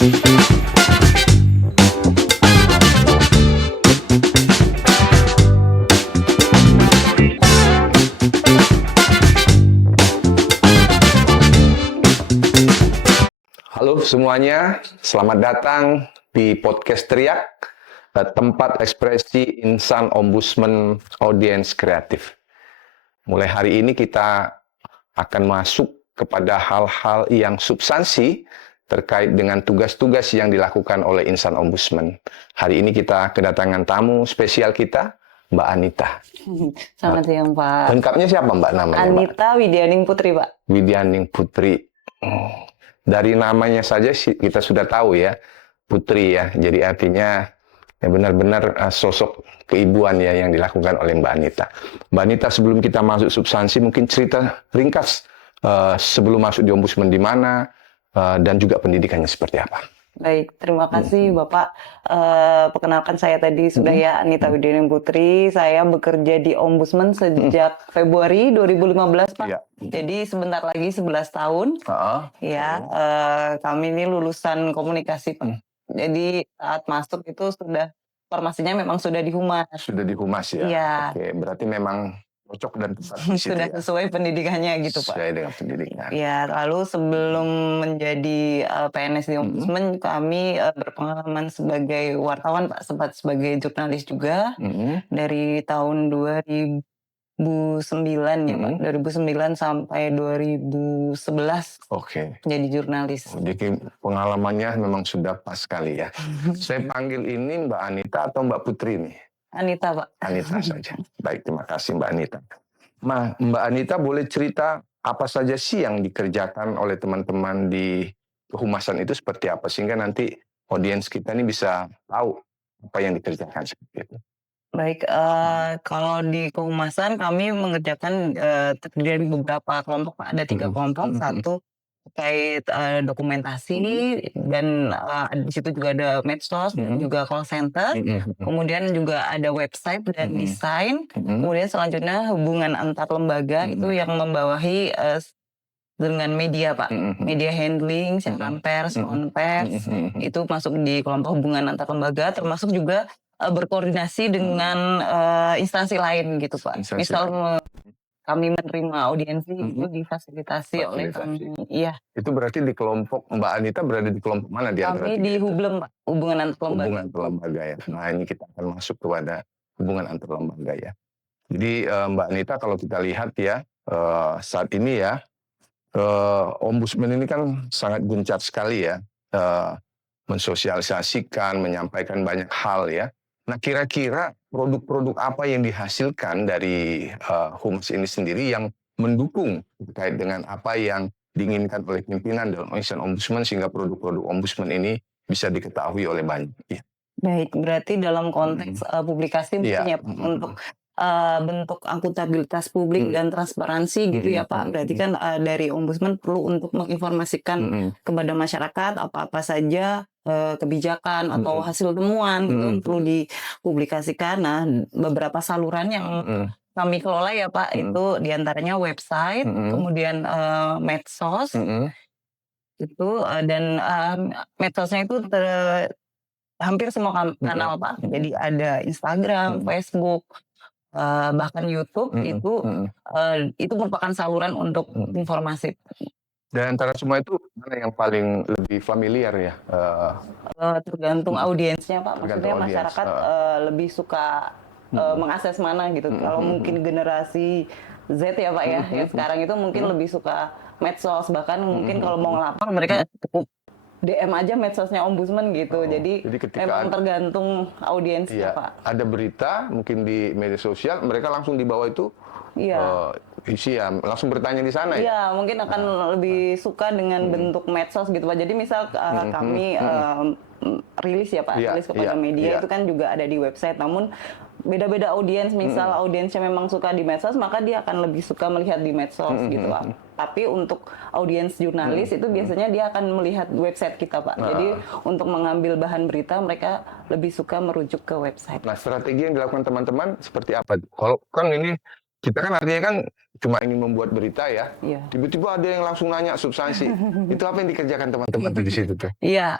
Halo semuanya, selamat datang di podcast Teriak, tempat ekspresi insan ombudsman audiens kreatif. Mulai hari ini kita akan masuk kepada hal-hal yang substansi terkait dengan tugas-tugas yang dilakukan oleh insan ombudsman. Hari ini kita kedatangan tamu spesial kita, Mbak Anita. Selamat siang, Pak. Lengkapnya siapa Mbak namanya? Anita Widyaning Putri, Pak. Widyaning Putri. Dari namanya saja kita sudah tahu ya, Putri ya. Jadi artinya ya benar-benar sosok keibuan ya yang dilakukan oleh Mbak Anita. Mbak Anita, sebelum kita masuk substansi, mungkin cerita ringkas sebelum masuk di ombudsman di mana dan juga pendidikannya seperti apa. Baik, terima kasih Bapak. Perkenalkan saya tadi sudah ya, Anita Widyaning Putri. Saya bekerja di Ombudsman sejak Februari 2015, Pak. Ya. Jadi sebentar lagi 11 tahun. Ya, kami ini lulusan komunikasi, Pak. Jadi saat masuk itu sudah formasinya memang sudah di Humas. Sudah di Humas ya? Iya. Oke, berarti memang cocok dan tepat di situ Sudah ya? sesuai pendidikannya gitu, Pak. Sesuai dengan pendidikan. Ya, lalu sebelum menjadi PNS di Ombudsman, kami berpengalaman sebagai wartawan, Pak, sempat sebagai jurnalis juga dari tahun 2009 ya, Pak. 2009 sampai 2011 Oke. jadi jurnalis. Jadi pengalamannya memang sudah pas sekali ya. Saya panggil ini Mbak Anita atau Mbak Putri nih? Anita, Pak. Anita saja. Baik, terima kasih Mbak Anita. Nah, Mbak Anita boleh cerita apa saja sih yang dikerjakan oleh teman-teman di kehumasan itu seperti apa, sehingga nanti audiens kita ini bisa tahu apa yang dikerjakan seperti itu. Baik, kalau di kehumasan kami mengerjakan terdiri dari beberapa kelompok, Pak. Ada 3 kelompok. Satu terkait dokumentasi dan di situ juga ada medsos dan juga call center. Kemudian juga ada website dan desain. Kemudian selanjutnya hubungan antar lembaga itu yang membawahi dengan media, Pak. Media handling, siaran pers, non-pers, itu masuk di kelompok hubungan antar lembaga, termasuk juga berkoordinasi dengan instansi lain gitu, Pak. Misal kami menerima audiensi itu difasilitasi oleh kami. Iya. Itu berarti di kelompok Mbak Anita berada di kelompok mana di antara Kami tiga di itu? Hublem, Pak. Hubungan antar lembaga. Hubungan antar lembaga ya. Nah, ini kita akan masuk kepada hubungan antar lembaga ya. Jadi Mbak Anita, kalau kita lihat ya, saat ini ya, ombudsman ini kan sangat gencar sekali ya, mensosialisasikan, menyampaikan banyak hal ya. Nah, kira-kira produk-produk apa yang dihasilkan dari Humas ini sendiri yang mendukung terkait dengan apa yang diinginkan oleh pimpinan dalam insan ombudsman, sehingga produk-produk ombudsman ini bisa diketahui oleh banyak. Ya. Baik, berarti dalam konteks publikasi mungkin ya, untuk bentuk akuntabilitas publik dan transparansi gitu ya, Pak. Berarti kan dari ombudsman perlu untuk menginformasikan kepada masyarakat apa-apa saja kebijakan atau hasil temuan gitu perlu dipublikasikan. Nah, beberapa saluran yang kami kelola ya, Pak, itu diantaranya website, kemudian medsos, itu dan medsosnya itu hampir semua kanal, Pak. Jadi ada Instagram, Facebook, bahkan YouTube itu merupakan saluran untuk informasi. Dan antara semua itu mana yang paling lebih familiar ya? Tergantung audiensnya, Pak. Maksudnya Tergantung masyarakat lebih suka mengakses mana gitu. Kalau mungkin generasi Z ya, Pak ya, yang sekarang itu mungkin lebih suka medsos. Bahkan mungkin kalau mau ngelapor mereka cukup DM aja medsosnya ombudsman gitu. Jadi memang tergantung audiensnya, Pak. Ada berita mungkin di media sosial, mereka langsung di bawah itu isi ya, langsung bertanya di sana ya? Iya, mungkin akan lebih suka dengan bentuk medsos gitu, Pak. Jadi misal kami rilis ya, Pak, rilis kepada media itu kan juga ada di website. Namun beda-beda audiens, misal audiensnya memang suka di medsos, maka dia akan lebih suka melihat di medsos gitu, Pak. Tapi untuk audiens jurnalis itu biasanya dia akan melihat website kita, Pak. Jadi untuk mengambil bahan berita mereka lebih suka merujuk ke website. Nah, strategi yang dilakukan teman-teman seperti apa? Kalau kan ini kita kan artinya kan cuma ingin membuat berita ya. Iya. Tiba-tiba ada yang langsung nanya substansi. Itu apa yang dikerjakan teman-teman tuh di situ tuh? Iya,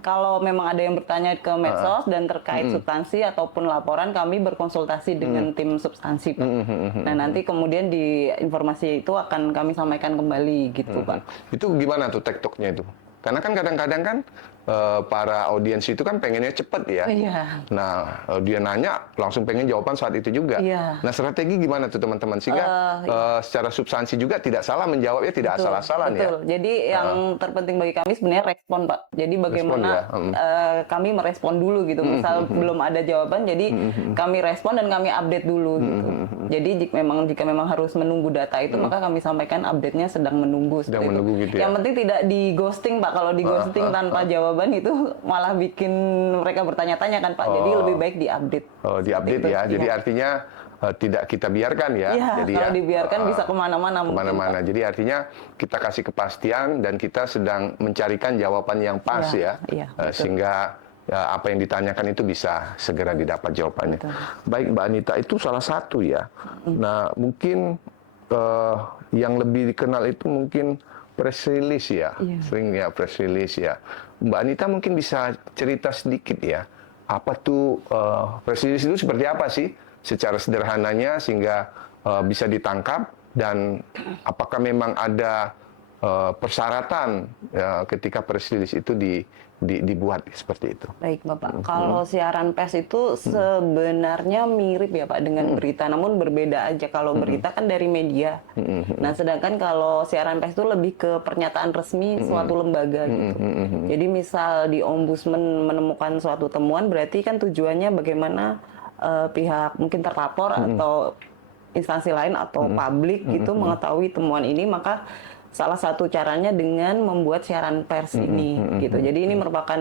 kalau memang ada yang bertanya ke medsos dan terkait substansi ataupun laporan, kami berkonsultasi dengan tim substansi, Pak. Nah, nanti kemudian di informasi itu akan kami sampaikan kembali gitu, Pak. Itu gimana tuh tektoknya itu? Karena kan kadang-kadang kan para audiens itu kan pengennya cepet ya. Iya. Nah, dia nanya langsung pengen jawaban saat itu juga. Iya. Nah, strategi gimana tuh teman-teman sehingga secara substansi juga tidak salah menjawabnya, tidak Betul, asal-asalan ya. betul. Jadi yang terpenting bagi kami sebenarnya respon, Pak. Jadi bagaimana kami merespon dulu gitu. Misal belum ada jawaban, jadi kami respon dan kami update dulu gitu. Jadi jika memang harus menunggu data itu, maka kami sampaikan update-nya sedang menunggu. Sedang menunggu gitu ya. Yang penting tidak di ghosting, Pak. Kalau di ghosting tanpa jawaban itu malah bikin mereka bertanya-tanya kan, Pak. Jadi lebih baik di-update. Oh, di-update ya. Jadi artinya tidak kita biarkan ya. Iya, jadi kalau dibiarkan bisa kemana-mana. Kemana-mana. Jadi artinya kita kasih kepastian dan kita sedang mencarikan jawaban yang pas ya. Sehingga apa yang ditanyakan itu bisa segera didapat jawabannya. Betul. Baik Mbak Anita, itu salah satu ya. Nah, mungkin yang lebih dikenal itu mungkin press release ya. Sering ya press release ya. Mbak Anita mungkin bisa cerita sedikit ya. Apa tuh press release itu seperti apa sih? Secara sederhananya sehingga bisa ditangkap, dan apakah memang ada persyaratan ketika press release itu dibuat seperti itu. Baik Bapak, kalau siaran pers itu sebenarnya mirip ya Pak dengan berita, namun berbeda aja. Kalau berita kan dari media, nah sedangkan kalau siaran pers itu lebih ke pernyataan resmi suatu lembaga gitu. Jadi misal di Ombudsman menemukan suatu temuan, berarti kan tujuannya bagaimana pihak mungkin terlapor atau instansi lain atau publik gitu mengetahui temuan ini, maka salah satu caranya dengan membuat siaran pers ini gitu. Jadi ini merupakan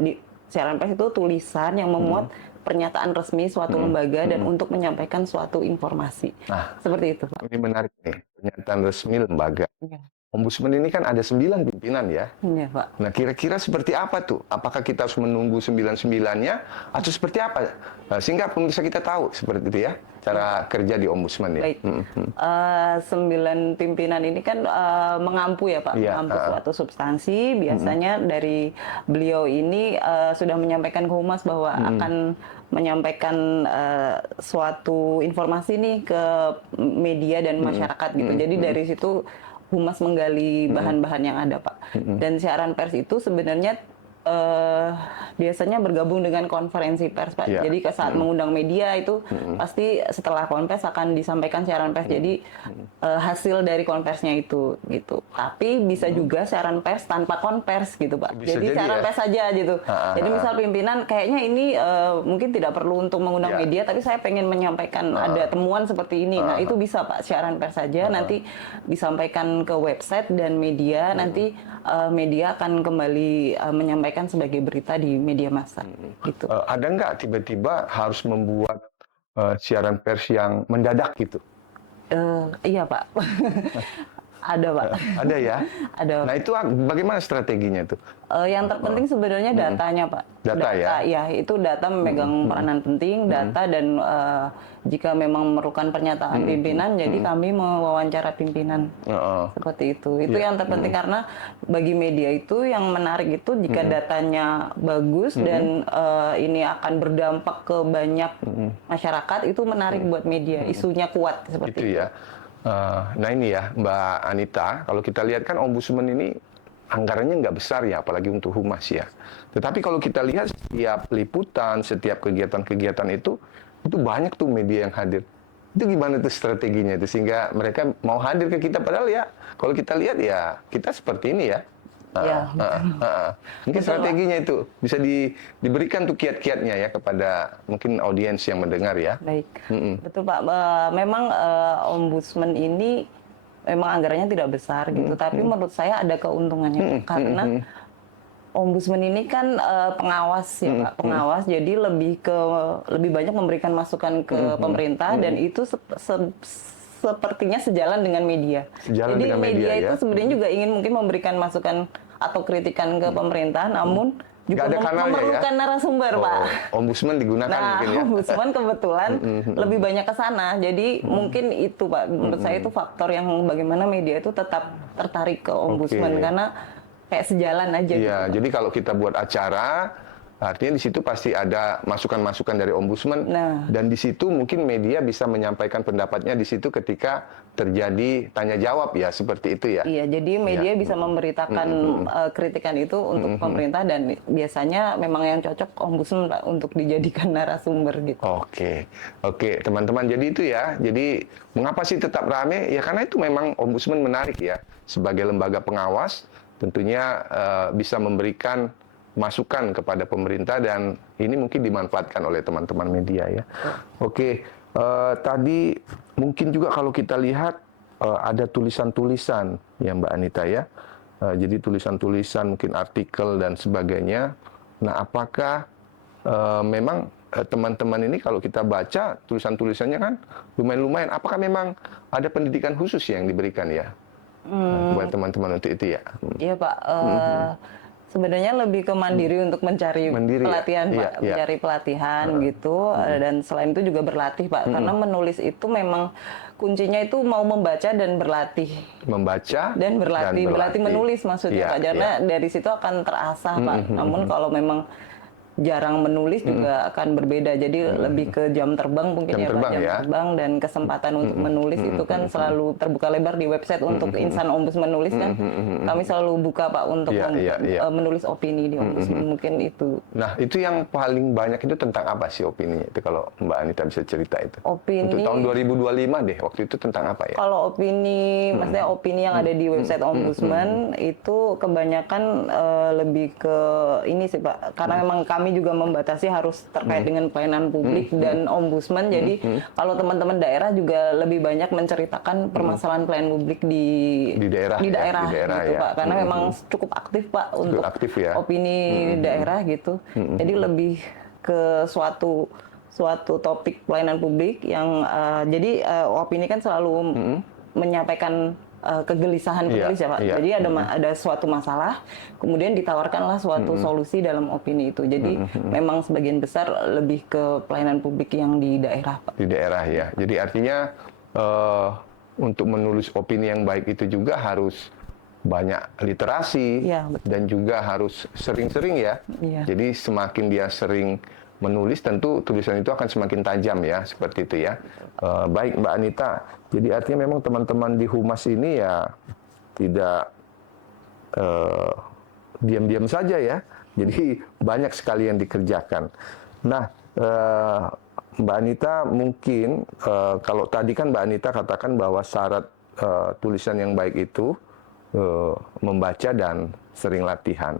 di siaran pers itu tulisan yang memuat pernyataan resmi suatu lembaga dan untuk menyampaikan suatu informasi. Nah, seperti itu, Pak. Ini menarik nih, pernyataan resmi lembaga. Iya. Ombudsman ini kan ada 9 pimpinan ya. Iya, Pak. Nah, kira-kira seperti apa tuh? Apakah kita harus menunggu 9-9-nya atau seperti apa? Sehingga pemirsa kita tahu seperti itu ya, cara kerja di Ombudsman ya. Baik. 9 pimpinan ini kan mengampu ya Pak, mengampu suatu substansi. Biasanya dari beliau ini sudah menyampaikan ke Humas bahwa akan menyampaikan suatu informasi nih ke media dan masyarakat gitu. Jadi dari situ Humas menggali bahan-bahan yang ada, Pak. Dan siaran pers itu sebenarnya biasanya bergabung dengan konferensi pers, Pak. Jadi saat mengundang media itu pasti setelah konvers akan disampaikan siaran pers. Jadi hasil dari konversnya itu gitu. Tapi bisa juga siaran pers tanpa konvers gitu, Pak. Bisa jadi siaran pers saja gitu. Jadi misal pimpinan kayaknya ini mungkin tidak perlu untuk mengundang media, tapi saya pengen menyampaikan ada temuan seperti ini. Nah, itu bisa Pak, siaran pers saja nanti disampaikan ke website dan media, nanti media akan kembali menyampaikan sebagai berita di media massa. Gitu. Ada nggak tiba-tiba harus membuat siaran pers yang mendadak gitu? Iya Pak. Ada Pak. Ada ya? Ada. Nah itu bagaimana strateginya itu? Yang terpenting sebenarnya datanya Pak. Data ya? Ya, itu data memegang peranan penting, data dan jika memang memerlukan pernyataan pimpinan, jadi kami mewawancara pimpinan. Seperti itu. Itu yang terpenting karena bagi media itu yang menarik itu jika datanya bagus dan ini akan berdampak ke banyak masyarakat, itu menarik buat media. Isunya kuat seperti itu. Ya. Nah ini ya Mbak Anita, kalau kita lihat kan Ombudsman ini anggarannya nggak besar ya, apalagi untuk humas ya. Tetapi kalau kita lihat setiap liputan, setiap kegiatan-kegiatan itu banyak tuh media yang hadir. Itu gimana tuh strateginya itu sehingga mereka mau hadir ke kita, padahal ya kalau kita lihat ya kita seperti ini ya. Mungkin strateginya itu bisa diberikan tuh kiat-kiatnya ya kepada mungkin audiens yang mendengar ya. Baik, betul Pak. Memang Ombudsman ini memang anggarannya tidak besar gitu, tapi menurut saya ada keuntungannya karena Ombudsman ini kan pengawas ya Pak, pengawas. Jadi lebih banyak memberikan masukan ke pemerintah dan itu sepertinya sejalan dengan media. Jadi media itu sebenarnya juga ingin mungkin memberikan masukan atau kritikan ke pemerintah, namun juga Nggak ada kanalnya ya? memerlukan narasumber, Pak. Ombudsman digunakan Nah, mungkin ya. ombudsman kebetulan lebih banyak ke sana. Jadi mungkin itu, Pak, menurut saya itu faktor yang bagaimana media itu tetap tertarik ke ombudsman Oke. karena kayak sejalan aja gitu. Iya, Pak. jadi kalau kita buat acara, artinya di situ pasti ada masukan-masukan dari ombudsman, Nah. dan di situ mungkin media bisa menyampaikan pendapatnya di situ ketika terjadi tanya jawab ya, seperti itu ya. Iya, jadi media bisa memberitakan kritikan itu untuk pemerintah dan biasanya memang yang cocok ombudsman, Pak, untuk dijadikan narasumber gitu. Oke, oke teman-teman. Jadi itu ya. Jadi mengapa sih tetap rame? Ya karena itu memang ombudsman menarik ya sebagai lembaga pengawas. Tentunya bisa memberikan masukan kepada pemerintah dan ini mungkin dimanfaatkan oleh teman-teman media ya. Oke, tadi mungkin juga kalau kita lihat ada tulisan-tulisan ya Mbak Anita ya. Jadi tulisan-tulisan mungkin artikel dan sebagainya. Nah, apakah memang teman-teman ini kalau kita baca tulisan-tulisannya kan lumayan-lumayan. Apakah memang ada pendidikan khusus yang diberikan ya buat teman-teman untuk itu ya? Iya, Pak. Sebenarnya lebih ke mandiri untuk mencari pelatihan, ya? Pak, mencari pelatihan gitu. Dan selain itu juga berlatih, Pak. Karena menulis itu memang kuncinya itu mau membaca dan berlatih. Membaca Dan berlatih menulis maksudnya, Pak. Karena dari situ akan terasah, Pak. Namun kalau memang jarang menulis juga akan berbeda. Jadi lebih ke jam terbang mungkin Jam ya, Pak. terbang Jam ya. terbang dan kesempatan untuk menulis itu kan selalu terbuka lebar di website untuk insan ombudsman menulis kan. Kami selalu buka, Pak, untuk menulis opini di ombudsman. Mungkin itu. Nah, itu yang paling banyak itu tentang apa sih opininya? Itu kalau Mbak Anita bisa cerita itu. Opini Untuk tahun 2025 deh, waktu itu tentang apa ya? Kalau opini, maksudnya opini yang ada di website ombudsman itu kebanyakan lebih ke ini sih, Pak. Karena memang kami juga membatasi harus terkait dengan pelayanan publik dan ombudsman. Jadi kalau teman-teman daerah juga lebih banyak menceritakan permasalahan pelayanan publik di daerah gitu, ya. Pak. Karena memang cukup aktif, Pak, untuk aktif, ya. opini daerah gitu. Jadi lebih ke suatu topik pelayanan publik yang jadi opini kan selalu menyampaikan kegelisahan penulis ya, Pak. Jadi ada suatu masalah, kemudian ditawarkanlah suatu solusi dalam opini itu. Jadi memang sebagian besar lebih ke pelayanan publik yang di daerah, Pak. Di daerah ya. Jadi artinya untuk menulis opini yang baik itu juga harus banyak literasi Ya, dan juga harus sering-sering ya. Ya. Jadi semakin dia sering menulis tentu tulisan itu akan semakin tajam ya, seperti itu ya. Baik Mbak Anita, jadi artinya memang teman-teman di Humas ini ya tidak diam-diam saja ya. Jadi banyak sekali yang dikerjakan. Nah, Mbak Anita mungkin kalau tadi kan Mbak Anita katakan bahwa syarat tulisan yang baik itu membaca dan sering latihan.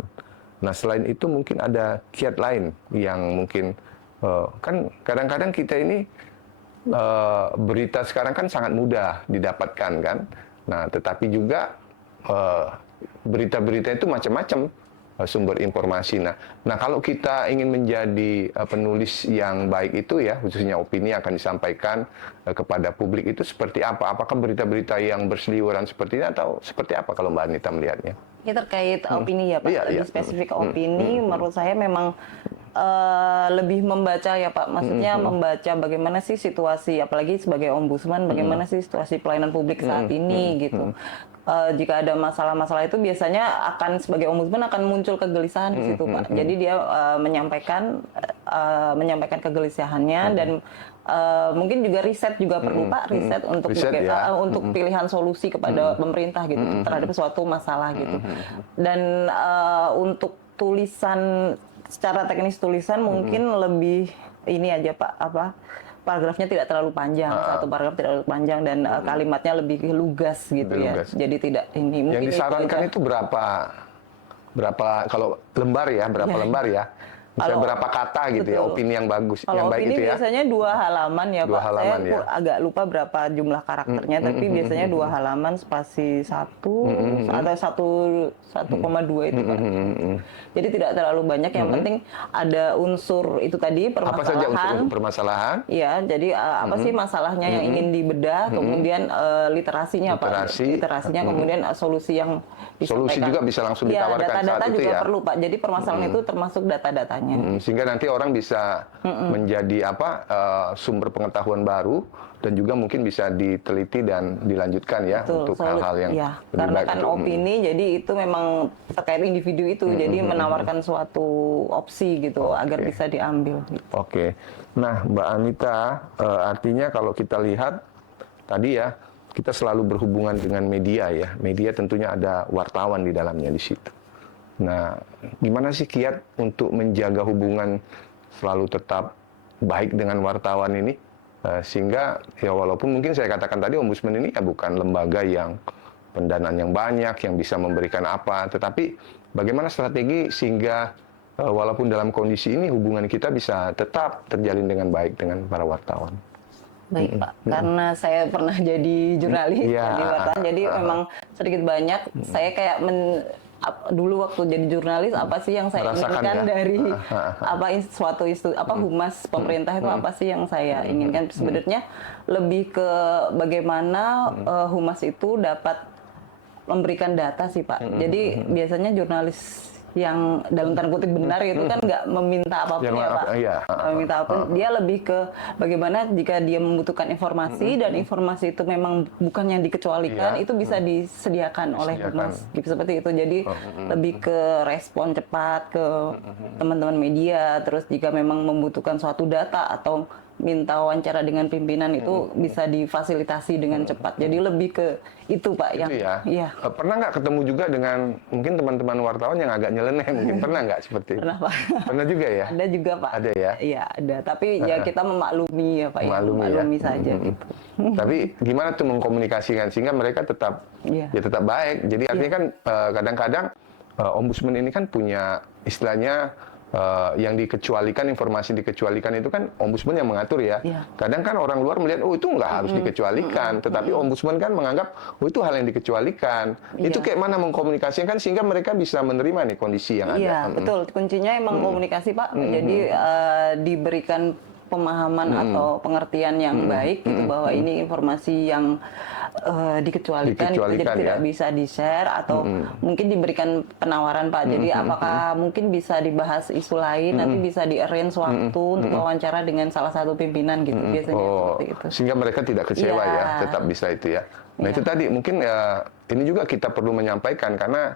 Nah, selain itu mungkin ada kiat lain yang mungkin kan kadang-kadang kita ini berita sekarang kan sangat mudah didapatkan kan. Nah, tetapi juga berita-berita itu macam-macam sumber informasi. Nah, kalau kita ingin menjadi penulis yang baik itu ya, khususnya opini yang akan disampaikan kepada publik itu seperti apa? Apakah berita-berita yang berseliweran seperti ini atau seperti apa kalau Mbak Anita melihatnya? Ini terkait opini ya, Pak. Lebih spesifik opini, menurut saya memang lebih membaca ya, Pak. Maksudnya membaca bagaimana sih situasi, apalagi sebagai ombudsman, bagaimana sih situasi pelayanan publik saat ini gitu. Jika ada masalah-masalah itu biasanya akan sebagai ombudsman akan muncul kegelisahan di situ, Pak. Jadi dia menyampaikan kegelisahannya dan mungkin juga riset juga perlu, Pak, riset untuk untuk pilihan solusi kepada pemerintah gitu terhadap suatu masalah gitu. Dan untuk tulisan secara teknis tulisan mungkin lebih ini aja, Pak, paragrafnya tidak terlalu panjang, satu paragraf tidak terlalu panjang dan kalimatnya lebih lugas gitu ya. Jadi tidak ini mungkin yang disarankan itu berapa kalau lembar ya, lembar ya? Bisa Kalau berapa kata gitu ya, betul. opini yang bagus, Kalau yang baik opini itu ya. biasanya 2 halaman ya, 2 Pak. Saya halaman ya. agak lupa berapa jumlah karakternya, tapi biasanya 2 halaman spasi 1 atau 1,2 itu, Pak. Jadi tidak terlalu banyak, yang penting ada unsur itu tadi, Apa saja permasalahan. unsur permasalahan? Ya, jadi apa sih masalahnya yang ingin dibedah, kemudian literasinya Pak, literasinya, kemudian solusi yang Solusi disampaikan. juga bisa langsung Iya, ditawarkan data-data saat itu juga ya. perlu Pak. Jadi permasalahan itu termasuk data-datanya. Sehingga nanti orang bisa menjadi sumber pengetahuan baru dan juga mungkin bisa diteliti dan dilanjutkan ya Betul, untuk hal-hal yang ya, lebih karena baik kan untuk- opini, jadi itu memang terkait individu itu, jadi menawarkan suatu opsi gitu agar bisa diambil. Gitu. Oke. Nah, Mbak Anita, artinya kalau kita lihat tadi ya, kita selalu berhubungan dengan media ya. Media tentunya ada wartawan di dalamnya di situ. Nah, gimana sih kiat untuk menjaga hubungan selalu tetap baik dengan wartawan ini? Sehingga ya walaupun mungkin saya katakan tadi Ombudsman ini ya bukan lembaga yang pendanaan yang banyak, yang bisa memberikan apa, tetapi bagaimana strategi sehingga walaupun dalam kondisi ini hubungan kita bisa tetap terjalin dengan baik dengan para wartawan. Baik Pak, karena saya pernah jadi jurnalis, Iya. jadi wartawan, jadi memang sedikit banyak saya kayak dulu waktu jadi jurnalis apa sih yang saya Merasakan inginkan ya? dari suatu isu humas pemerintah itu apa sih yang saya inginkan, sebenarnya lebih ke bagaimana humas itu dapat memberikan data sih Pak. Jadi biasanya jurnalis yang dalam tanda kutip benar itu kan nggak meminta apapun ya Pak. Iya. Nggak meminta apapun. Dia lebih ke bagaimana jika dia membutuhkan informasi dan informasi itu memang bukan yang dikecualikan, Iya. itu bisa disediakan oleh humas. Gitu, seperti itu. Jadi lebih ke respon cepat ke teman-teman media. Terus jika memang membutuhkan suatu data atau minta wawancara dengan pimpinan itu bisa difasilitasi dengan cepat. Jadi lebih ke itu Pak yang Itu ya. iya. Pernah nggak ketemu juga dengan mungkin teman-teman wartawan yang agak nyeleneh mungkin pernah nggak seperti itu? Pernah Pak. Pernah juga ya? Ada juga Pak. Ada ya? Iya ada. Tapi ya kita memaklumi ya Pak. Memaklumi ya? saja gitu. Tapi gimana tuh mengkomunikasikan sehingga mereka tetap Iya. ya tetap baik. Jadi artinya kan kadang-kadang ombudsman ini kan punya istilahnya yang dikecualikan, informasi dikecualikan itu kan ombudsman yang mengatur ya. Iya. Kadang kan orang luar melihat oh itu nggak harus dikecualikan, tetapi ombudsman kan menganggap oh itu hal yang dikecualikan. Iya. Itu kayak mana mengkomunikasikan sehingga mereka bisa menerima nih kondisi yang ada. Iya betul. Kuncinya emang komunikasi Pak. Jadi diberikan pemahaman atau pengertian yang baik gitu bahwa ini informasi yang dikecualikan gitu, jadi Dikecualikan, tidak ya. bisa di-share atau mungkin diberikan penawaran Pak. Jadi apakah mungkin bisa dibahas isu lain, nanti bisa di-arrange waktu untuk wawancara dengan salah satu pimpinan gitu biasanya seperti itu. Sehingga mereka tidak kecewa Iya. ya, tetap bisa itu ya. Nah Iya. itu tadi mungkin ini juga kita perlu menyampaikan karena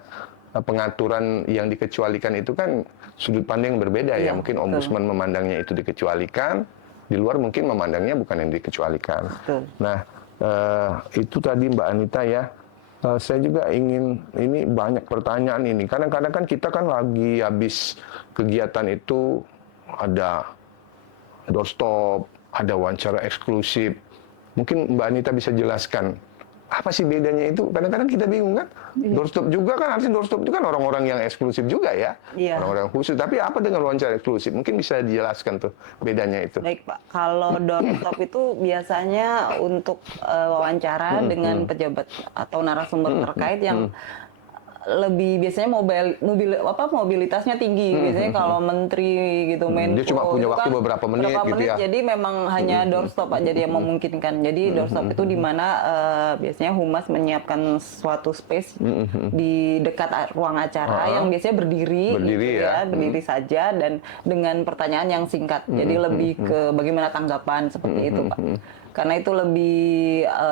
pengaturan yang dikecualikan itu kan sudut pandang yang berbeda ya. Iya, Mungkin betul. ombudsman memandangnya itu dikecualikan, di luar mungkin memandangnya bukan yang dikecualikan. Betul. Nah itu tadi Mbak Anita ya. Saya juga ingin, ini banyak pertanyaan ini. Kadang-kadang kan kita kan lagi habis kegiatan itu ada doorstop, ada wawancara eksklusif. Mungkin Mbak Anita bisa jelaskan apa sih bedanya itu? Kadang-kadang kita bingung kan. Doorstop juga kan, artinya doorstop itu kan orang-orang yang eksklusif juga ya, Iya. orang-orang khusus. Tapi apa dengan wawancara eksklusif? Mungkin bisa dijelaskan tuh bedanya itu. Baik Pak, kalau doorstop itu biasanya untuk wawancara dengan pejabat atau narasumber terkait yang lebih biasanya mobilitasnya tinggi. Biasanya kalau menteri gitu, Menko, Dia cuma punya itu waktu kan beberapa menit gitu ya. Jadi memang hanya doorstop Pak, jadi yang memungkinkan. Jadi doorstop itu di mana biasanya humas menyiapkan suatu space di dekat ruang acara yang biasanya berdiri gitu ya. berdiri saja dan dengan pertanyaan yang singkat. Jadi lebih ke bagaimana tanggapan seperti itu Pak. Karena itu lebih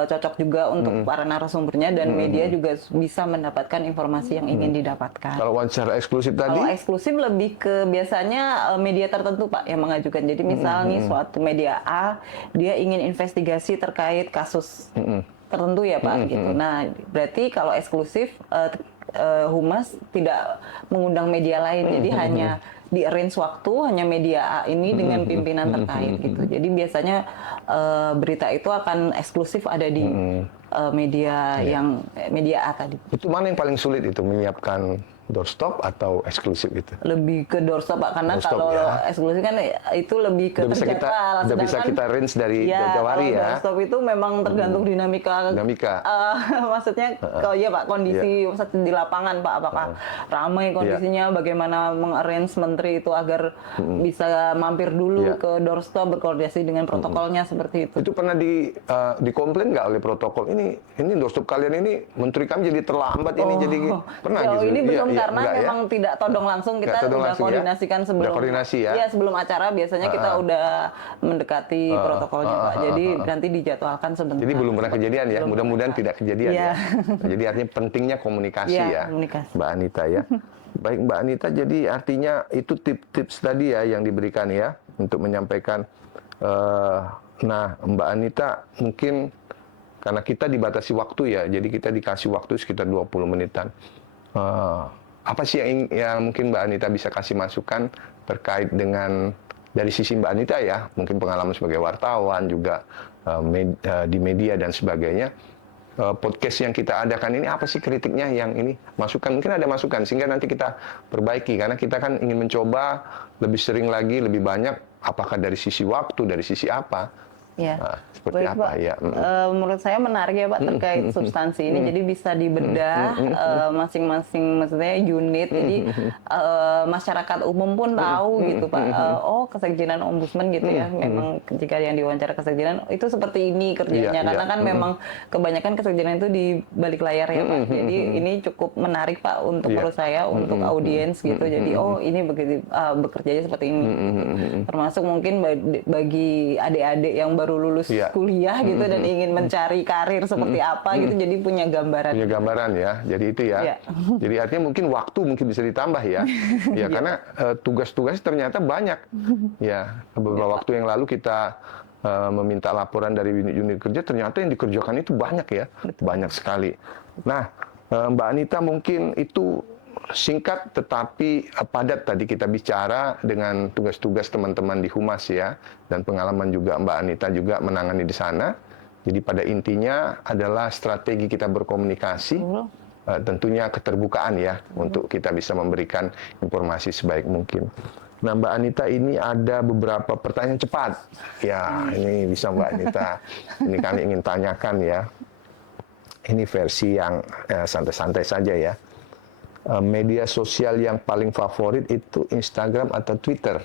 cocok juga untuk para narasumbernya dan media juga bisa mendapatkan informasi yang ingin didapatkan. Kalau wawancara eksklusif tadi? Kalau eksklusif lebih ke biasanya media tertentu Pak yang mengajukan. Jadi misalnya suatu media A dia ingin investigasi terkait kasus tertentu ya Pak gitu. Nah berarti kalau eksklusif humas tidak mengundang media lain. Jadi hanya di-arrange waktu hanya media A ini dengan pimpinan terkait gitu. Jadi biasanya berita itu akan eksklusif ada di media yang media A tadi. Itu mana yang paling sulit itu menyiapkan doorstop atau eksklusif itu? Lebih ke doorstop Pak, karena Doorstop, kalau ya. eksklusif kan itu lebih ke Udah bisa kita, terjadwal. udah bisa Sedangkan kita range dari ya, jauh-jauh hari kalau ya. doorstop itu memang tergantung dinamika. Dinamika. Maksudnya kalau ya Pak, kondisi di lapangan Pak, apakah ramai kondisinya, bagaimana mengarrange menteri itu agar bisa mampir dulu ke doorstop, berkoordinasi dengan protokolnya seperti itu. Itu pernah dikomplain nggak oleh protokol ini doorstop kalian ini menteri kami jadi terlambat ini jadi pernah Jauh gitu? ini belum, Iya, karena enggak, memang tidak todong langsung, kita todong udah langsung, ya? koordinasikan sebelum. Udah koordinasi ya? Iya, sebelum acara biasanya kita udah mendekati protokolnya Pak. Jadi nanti dijadwalkan sebentar. Jadi belum pernah kejadian ya, Belum mudah-mudahan pernah. tidak kejadian Iya. ya. Jadi artinya pentingnya komunikasi Iya, ya, komunikasi. Mbak Anita ya. Baik Mbak Anita, jadi artinya itu tips-tips tadi ya yang diberikan ya untuk menyampaikan. Nah Mbak Anita mungkin karena kita dibatasi waktu ya, jadi kita dikasih waktu sekitar 20 menitan. Apa sih yang mungkin Mbak Anita bisa kasih masukan terkait dengan dari sisi Mbak Anita ya, mungkin pengalaman sebagai wartawan juga di media dan sebagainya. Podcast yang kita adakan ini apa sih kritiknya yang ini masukan, mungkin ada masukan sehingga nanti kita perbaiki, karena kita kan ingin mencoba lebih sering lagi, lebih banyak, apakah dari sisi waktu, dari sisi apa. Ya, seperti baik, apa Pak. Ya? Menurut saya menarik ya Pak terkait substansi ini. Jadi bisa dibedah masing-masing, maksudnya unit. Jadi masyarakat umum pun tahu gitu Pak. Oh, kesekjenan ombudsman gitu ya. Memang jika yang diwawancara kesekjenan itu seperti ini kerjanya. Karena kan memang kebanyakan kesekjenan itu di balik layar ya Pak. Jadi ini cukup menarik Pak untuk menurut saya, untuk audiens gitu. Jadi oh ini begitu bekerjanya seperti ini. Termasuk mungkin bagi adik-adik yang baru lulus kuliah gitu dan ingin mencari karir seperti apa gitu, jadi punya gambaran. Punya gambaran ya, jadi itu ya. Jadi artinya mungkin waktu mungkin bisa ditambah ya. Ya karena tugas-tugas ternyata banyak. Ya beberapa waktu yang lalu kita meminta laporan dari unit kerja, ternyata yang dikerjakan itu banyak ya. Betul. Banyak sekali. Nah Mbak Anita mungkin itu singkat tetapi padat tadi kita bicara dengan tugas-tugas teman-teman di Humas ya, dan pengalaman juga Mbak Anita juga menangani di sana. Jadi pada intinya adalah strategi kita berkomunikasi, tentunya keterbukaan ya untuk kita bisa memberikan informasi sebaik mungkin. Nah Mbak Anita, ini ada beberapa pertanyaan cepat ya, ini bisa Mbak Anita, ini kami ingin tanyakan ya. Ini versi yang santai-santai saja ya. Media sosial yang paling favorit itu Instagram atau Twitter?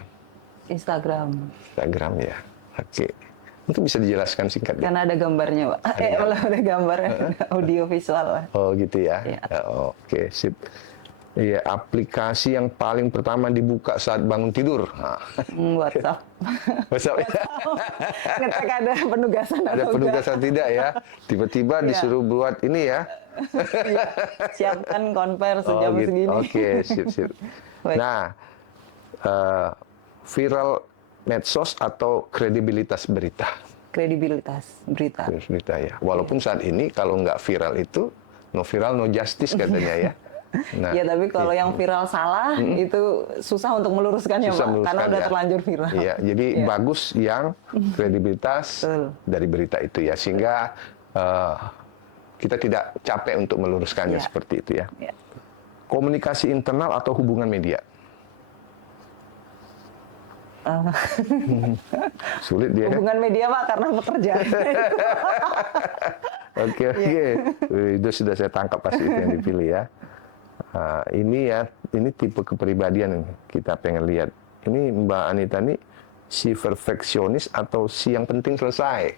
Instagram. Instagram ya. Oke. Mungkin bisa dijelaskan singkat. Karena ada gambarnya Pak. Ada gambar, audio visual. Oh gitu ya. Oke, sip. Iya, aplikasi yang paling pertama dibuka saat bangun tidur. WhatsApp. WhatsApp ya. Ngecek ada penugasan. Ada penugasan tidak ya? Tiba-tiba disuruh buat ini ya. Siapkan konvers sejam gitu. segini. Oke, sip. Nah, viral medsos atau kredibilitas berita? Kredibilitas berita. Berita ya. Walaupun saat ini kalau nggak viral itu no viral no justice katanya ya. Nah, ya tapi kalau yang viral salah itu susah untuk meluruskannya Pak, karena udah terlanjur viral. Iya, jadi bagus yang kredibilitas dari berita itu ya, sehingga kita tidak capek untuk meluruskannya seperti itu ya. Komunikasi internal atau hubungan media? Sulit dia. Hubungan media Pak, karena pekerjaan. Oke. Itu sudah saya tangkap pasti itu yang dipilih ya. Ini tipe kepribadian yang kita pengen lihat. Ini Mbak Anita ini si perfeksionis atau si yang penting selesai?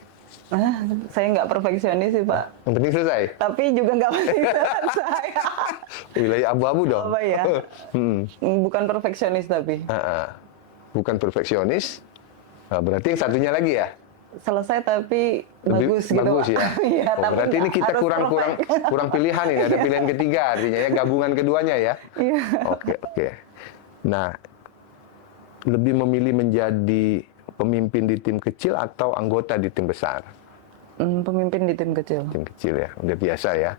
Saya nggak perfeksionis sih Pak. Yang penting selesai? Tapi juga nggak penting selesai. Wilayah abu-abu dong. Apa ya? Bukan perfeksionis tapi. Bukan perfeksionis. Berarti yang satunya lagi ya? Selesai tapi bagus gitu bagus Pak. Ya. Tapi berarti ini kita kurang pilihan ini, ada pilihan ketiga artinya ya, gabungan keduanya ya. Oke. Nah, lebih memilih menjadi pemimpin di tim kecil atau anggota di tim besar? Pemimpin di tim kecil. Tim kecil ya, udah biasa ya.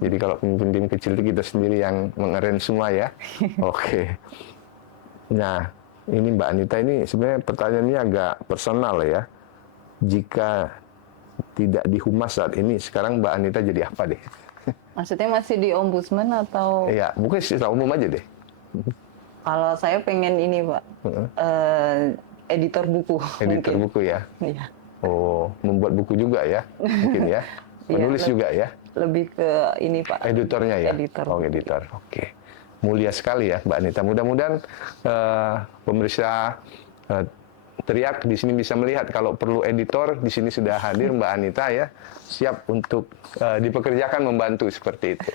Jadi kalau pemimpin tim kecil itu kita sendiri yang mengarrange semua ya. Oke. Nah, ini Mbak Anita ini sebenarnya pertanyaannya agak personal ya. Jika tidak di Humas saat ini, sekarang Mbak Anita jadi apa deh? Maksudnya masih di ombudsman atau? Iya, mungkin secara umum aja deh. Kalau saya pengen ini Pak, editor buku. Editor mungkin. buku ya. Iya. Oh, membuat buku juga ya, mungkin ya. Penulis Iya, juga ya. Lebih ke ini Pak. Editornya ya. Editor. Oh, editor. Oke. Mulia sekali ya, Mbak Anita. Mudah-mudahan pemirsa Teriak di sini bisa melihat kalau perlu editor di sini sudah hadir Mbak Anita ya, siap untuk dipekerjakan membantu seperti itu.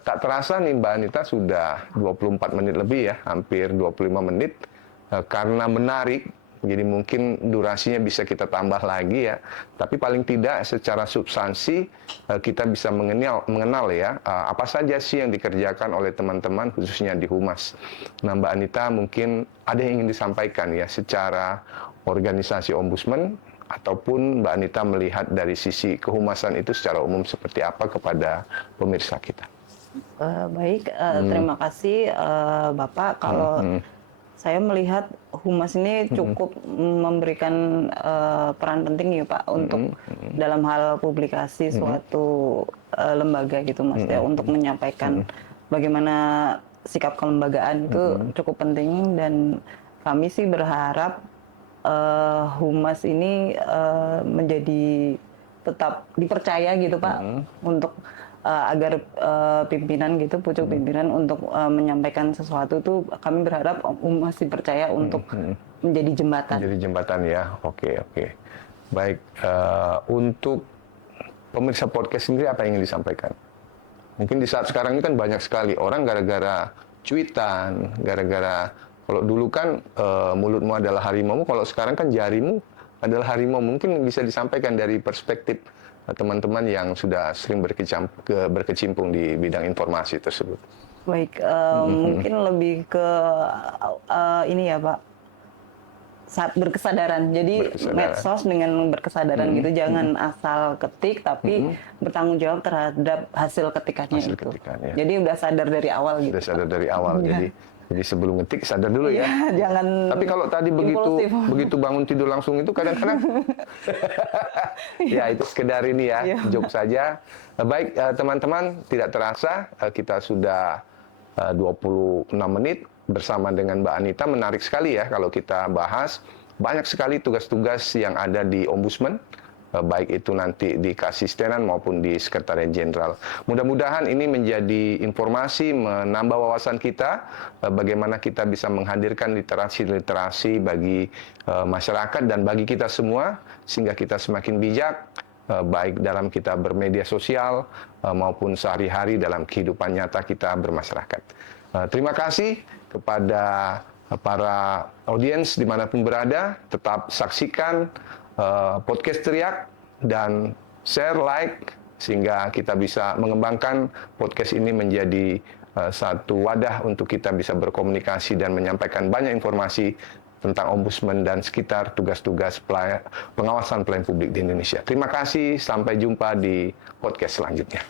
Tak terasa nih Mbak Anita sudah 24 menit lebih ya, hampir 25 menit karena menarik. Jadi mungkin durasinya bisa kita tambah lagi ya, tapi paling tidak secara substansi kita bisa mengenal ya apa saja sih yang dikerjakan oleh teman-teman khususnya di Humas. Nah Mbak Anita mungkin ada yang ingin disampaikan ya secara organisasi ombudsman ataupun Mbak Anita melihat dari sisi kehumasan itu secara umum seperti apa kepada pemirsa kita. Baik, terima kasih Bapak. Kalau saya melihat Humas ini cukup memberikan peran penting ya Pak untuk dalam hal publikasi suatu lembaga gitu Mas ya, untuk menyampaikan bagaimana sikap kelembagaan itu cukup penting, dan kami sih berharap Humas ini menjadi tetap dipercaya gitu Pak, untuk agar pimpinan gitu, pucuk pimpinan untuk menyampaikan sesuatu itu kami berharap masih percaya untuk menjadi jembatan. Menjadi jembatan ya, oke. Baik, untuk pemirsa podcast sendiri apa yang ingin disampaikan? Mungkin di saat sekarang ini kan banyak sekali orang gara-gara cuitan, gara-gara kalau dulu kan mulutmu adalah harimaumu, kalau sekarang kan jarimu adalah harimau. Mungkin bisa disampaikan dari perspektif teman-teman yang sudah sering berkecimpung di bidang informasi tersebut. Baik, mungkin lebih ke ini ya Pak, saat berkesadaran. Jadi medsos dengan berkesadaran gitu, jangan asal ketik tapi bertanggung jawab terhadap hasil ketikannya itu. Ya. Jadi udah sadar dari awal gitu. Sudah sadar dari awal, jadi sebelum ngetik sadar dulu ya. Jangan. Tapi kalau tadi begitu bangun tidur langsung itu kadang-kadang ya itu sekedar ini ya, joke saja. Baik teman-teman, tidak terasa kita sudah 26 menit bersama dengan Mbak Anita. Menarik sekali ya kalau kita bahas banyak sekali tugas-tugas yang ada di Ombudsman, baik itu nanti di Keasistenan maupun di Sekretariat Jenderal. Mudah-mudahan ini menjadi informasi, menambah wawasan kita, bagaimana kita bisa menghadirkan literasi-literasi bagi masyarakat dan bagi kita semua, sehingga kita semakin bijak, baik dalam kita bermedia sosial maupun sehari-hari dalam kehidupan nyata kita bermasyarakat. Terima kasih kepada para audiens dimanapun berada, tetap saksikan podcast Teriak dan share, like, sehingga kita bisa mengembangkan podcast ini menjadi satu wadah untuk kita bisa berkomunikasi dan menyampaikan banyak informasi tentang Ombudsman dan sekitar tugas-tugas pengawasan pelayanan publik di Indonesia. Terima kasih, sampai jumpa di podcast selanjutnya.